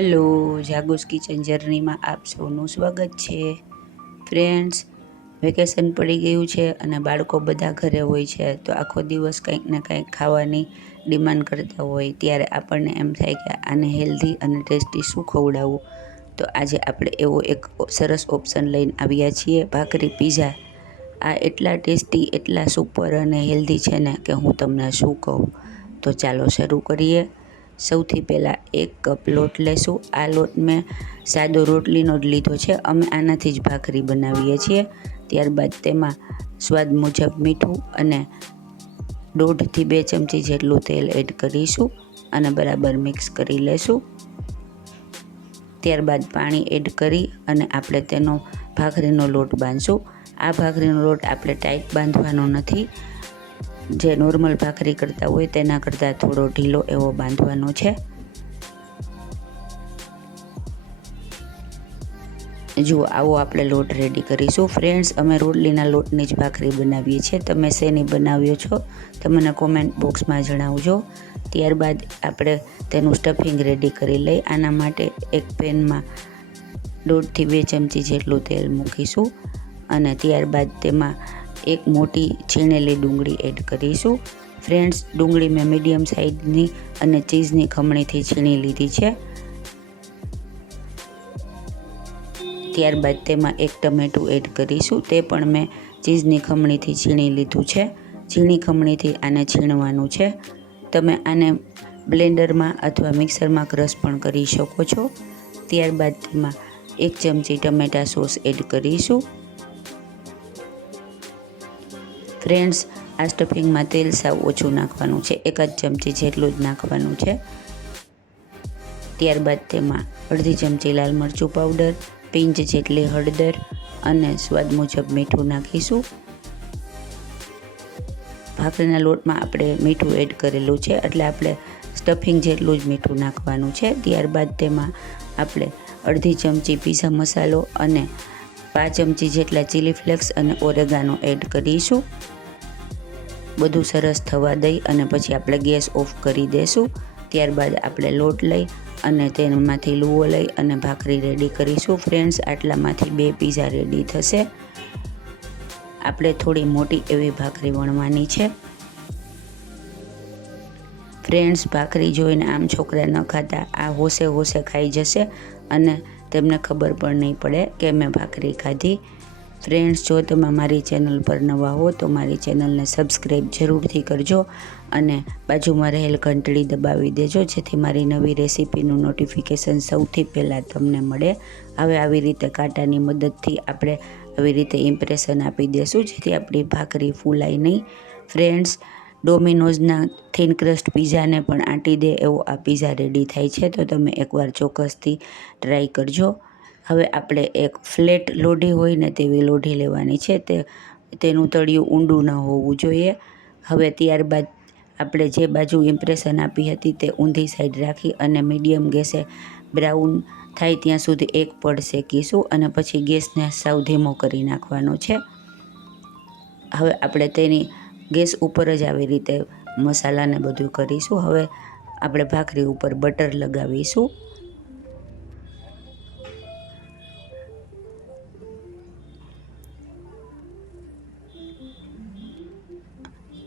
Hello, જાગુસ kitchen જર્નીમાં આપ સૌનું સ્વાગત છે. ફ્રેન્ડ્સ, વેકેશન પડી ગયું છે અને બાળકો બધા ઘરે હોય છે, તો આખો દિવસ કંઈક ને કંઈક ખાવાની ડિમાન્ડ કરતા હોય ત્યારે આપણને એમ થાય કે આને હેલ્ધી અને ટેસ્ટી શું ખવડાવવું. તો આજે આપણે એવો એક સરસ ઓપ્શન લઈને આવ્યા છીએ, ભાખરી પીઝા. આ એટલા ટેસ્ટી, એટલા સુપર અને હેલ્ધી છે ને કે હું તમને શું કહું. તો ચાલો શરૂ કરીએ. સૌથી પહેલાં 1 કપ લોટ લેશું. આ લોટ મેં સાદો રોટલીનો જ લીધો છે. અમે આનાથી જ ભાખરી બનાવીએ છીએ. ત્યારબાદ તેમાં સ્વાદ મુજબ મીઠું અને 1.5 થી 2 ચમચી જેટલું તેલ એડ કરીશું અને બરાબર મિક્સ કરી લેશું. ત્યારબાદ પાણી એડ કરી અને આપણે તેનો ભાખરીનો લોટ બાંધશું. આ ભાખરીનો લોટ આપણે ટાઈટ બાંધવાનો નથી, જે નોર્મલ ભાખરી કરતા હોય તેના કરતાં થોડો ઢીલો એવો બાંધવાનો છે. જુઓ, આવો આપણે લોટ રેડી કરીશું. ફ્રેન્ડ્સ, અમે રોટલીના લોટની જ ભાખરી બનાવીએ છીએ. તમે શેની બનાવ્યો છો તે મને કોમેન્ટ બોક્સમાં જણાવજો. ત્યારબાદ આપણે તેનું સ્ટફિંગ રેડી કરી લઈ. આના માટે એક પેનમાં 1.5 થી 2 ચમચી જેટલું તેલ મૂકીશું અને ત્યારબાદ તેમાં એક મોટી છીણેલી ડુંગળી એડ કરીશું. ફ્રેન્ડ્સ, ડુંગળી મેં મીડિયમ સાઇઝની અને ચીઝની ખમણીથી છીણી લીધી છે. ત્યારબાદ તેમાં એક ટમેટું એડ કરીશું. તે પણ મેં ચીઝની ખમણીથી છીણી લીધું છે. ઝીણી ખમણીથી આને છીણવાનું છે. તમે આને બ્લેન્ડરમાં અથવા મિક્સરમાં ક્રશ પણ કરી શકો છો. ત્યારબાદ તેમાં 1 ચમચી ટમેટા સોસ એડ કરીશું. ફ્રેન્ડ્સ, આ સ્ટફિંગમાં તેલ સાવ ઓછું નાખવાનું છે, 1 જ ચમચી જેટલું જ નાખવાનું છે. ત્યારબાદ તેમાં અડધી ચમચી લાલ મરચું પાવડર, પિંચ જેટલી હળદર અને સ્વાદ મુજબ મીઠું નાખીશું. ભાખરીના લોટમાં આપણે મીઠું એડ કરેલું છે એટલે આપણે સ્ટફિંગ જેટલું જ મીઠું નાખવાનું છે. ત્યારબાદ તેમાં આપણે અડધી ચમચી પીઝા મસાલો અને 5 ચમચી જેટલા ચીલી ફ્લેક્સ અને ઓરેગાનો એડ કરીશું. બધું સરસ થવા દઈ અને પછી આપણે ગેસ ઓફ કરી દઈશું. ત્યારબાદ આપણે લોટ લઈ અને તેમાંથી લુઓ લઈ અને ભાખરી રેડી કરીશું. ફ્રેન્ડ્સ, આટલામાંથી 2 પીઝા રેડી થશે. આપણે થોડી મોટી એવી ભાખરી વણવાની છે. ફ્રેન્ડ્સ, ભાખરી જોઈને આમ છોકરા ન ખાતા આ હોશે હોશે ખાઈ જશે અને તેમને ખબર પણ નહીં પડે કે મેં ભાખરી ખાધી. ફ્રેન્ડ્સ, જો તમે મારી ચેનલ પર નવા હો તો મારી ચેનલને સબસ્ક્રાઈબ જરૂરથી કરજો અને બાજુમાં રહેલ ઘંટડી દબાવી દેજો, જેથી મારી નવી રેસીપીનું નોટિફિકેશન સૌથી પહેલાં તમને મળે. હવે આવી રીતે કાંટાની મદદથી આપણે આવી રીતે ઇમ્પ્રેશન આપી દઈશું, જેથી આપણી ભાખરી ફૂલાય નહીં. ફ્રેન્ડ્સ, ડોમિનોઝના થિન ક્રસ્ટ પીઝાને પણ આંટી દે એવો આ પીઝા રેડી થાય છે, તો તમે એકવાર ચોક્કસથી ટ્રાય કરજો. હવે આપણે એક ફ્લેટ લોઢી હોય ને તેવી લોઢી લેવાની છે. તેનું તળિયું ઊંડું ન હોવું જોઈએ. હવે ત્યારબાદ આપણે જે બાજુ ઇમ્પ્રેશન આપી હતી તે ઊંધી સાઈડ રાખી અને મીડિયમ ગેસે બ્રાઉન થાય ત્યાં સુધી એક પડ શેકીશું અને પછી ગેસને સાવ ધીમો કરી નાખવાનો છે. હવે આપણે તેની ગેસ ઉપર જ આવી રીતે મસાલાને બધું કરીશું. હવે આપણે ભાખરી ઉપર બટર લગાવીશું.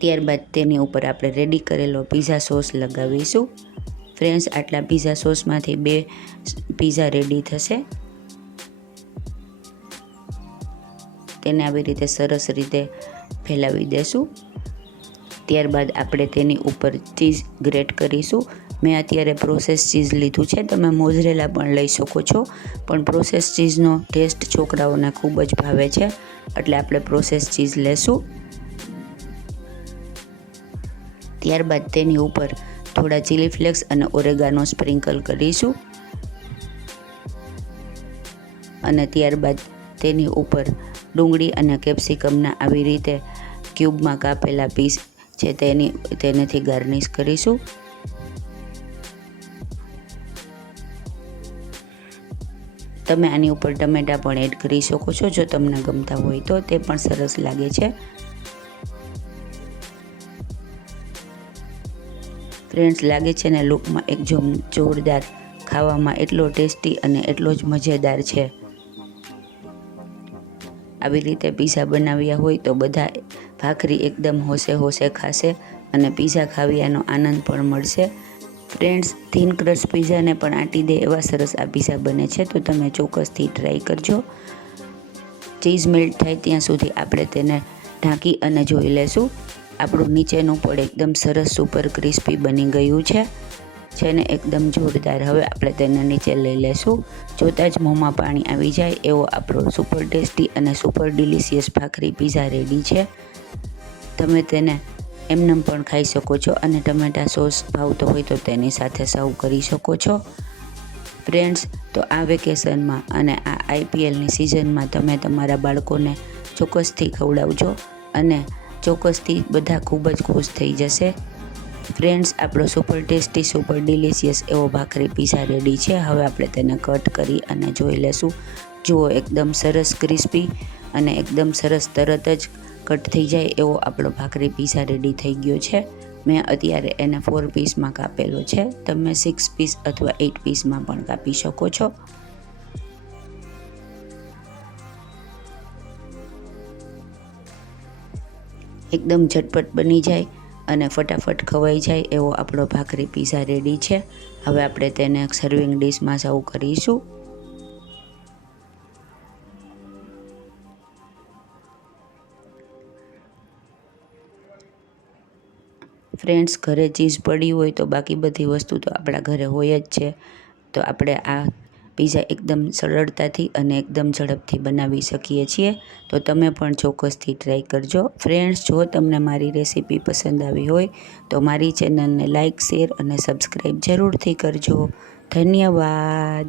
ત્યારબાદ તેની ઉપર આપણે રેડી કરેલો પીઝા સોસ લગાવીશું. ફ્રેન્ડ્સ, આટલા પીઝા સોસમાંથી 2 પીઝા રેડી થશે. તેને આવી રીતે સરસ રીતે ફેલાવી દેશું. ત્યારબાદ આપણે તેની ઉપર ચીઝ ગ્રેટ કરીશું. મેં અત્યારે પ્રોસેસ ચીઝ લીધું છે. તમે મોઝરેલા પણ લઈ શકો છો, પણ પ્રોસેસ ચીઝનો ટેસ્ટ છોકરાઓને ખૂબ જ ભાવે છે, એટલે આપણે પ્રોસેસ ચીઝ લેશું. ત્યારબાદ તેની ઉપર થોડા ચીલી ફ્લેક્સ અને ઓરેગાનો સ્પ્રિંકલ કરીશું અને ત્યારબાદ તેની ઉપર ડુંગળી અને કેપ્સિકમના આવી રીતે ક્યુબમાં કાપેલા પીસ છે તેનેથી ગાર્નિશ કરીશું. તમે આની ઉપર ટમેટાં પણ એડ કરી શકો છો, જો તમને ગમતા હોય તો. તે પણ સરસ લાગે છે. ફ્રેન્ડ્સ, લાગે છે ને લુકમાં એક જોરદાર ખાવામાં એટલો ટેસ્ટી અને એટલો જ મજેદાર છે. આવી રીતે પીઝા બનાવ્યા હોય તો બધા ભાખરી એકદમ હોશે હોશે ખાશે અને પીઝા ખાવ્યાનો આનંદ પણ મળશે. ફ્રેન્ડ્સ, થીન ક્રસ્ટ પીઝાને પણ આંટી દે એવા સરસ આ પીઝા બને છે, તો તમે ચોક્કસથી ટ્રાય કરજો. ચીઝ મેલ્ટ થાય ત્યાં સુધી આપણે તેને ઢાંકી અને જોઈ લેશું. આપણું નીચેનું પણ એકદમ સરસ સુપર ક્રિસ્પી બની ગયું છે ને એકદમ જોરદાર. હવે આપણે તેને નીચે લઈ લેશું. જોતાં જ મોંમાં પાણી આવી જાય એવો આપણો સુપર ટેસ્ટી અને સુપર ડિલિશિયસ ભાખરી પીઝા રેડી છે. તમે તેને એમનેમ પણ ખાઈ શકો છો અને ટમેટા સોસ ભાવતો હોય તો તેની સાથે સર્વ કરી શકો છો. ફ્રેન્ડ્સ, તો આ વેકેશનમાં અને આ IPLની સિઝનમાં તમે તમારા બાળકોને ચોક્કસથી ખવડાવજો અને ચોક્કસથી બધા ખૂબ જ ખુશ થઈ જશે. ફ્રેન્ડ્સ, આપણો સુપર ટેસ્ટી સુપર ડિલિશિયસ એવો ભાખરી પીઝા રેડી છે. હવે આપણે તેને કટ કરી અને જોઈ લેશું. જુઓ, એકદમ સરસ ક્રિસ્પી અને એકદમ સરસ તરત જ કટ થઈ જાય એવો આપણો ભાખરી પીઝા રેડી થઈ ગયો છે. મેં અત્યારે એને 4 પીસમાં કાપેલો છે. તમે 6 પીસ અથવા 8 પીસમાં પણ કાપી શકો છો. એકદમ ઝટપટ બની જાય અને ફટાફટ ખવાઈ જાય એવો આપણો ભાખરી પીઝા રેડી છે. હવે આપણે તેને સર્વિંગ ડીશમાં સર્વ કરીશું. ફ્રેન્ડ્સ, ઘરે ચીઝ પડી હોય તો બાકી બધી વસ્તુ તો આપણા ઘરે હોય જ છે. તો આપણે આ પીઝા એકદમ સરળતાથી અને એકદમ ઝડપથી બનાવી શકીએ છીએ. તો તમે પણ ચોક્કસથી ટ્રાય કરજો. ફ્રેન્ડ્સ, જો તમને મારી રેસીપી પસંદ આવી હોય તો મારી ચેનલને લાઇક, શેર અને સબસ્ક્રાઈબ જરૂરથી કરજો. ધન્યવાદ.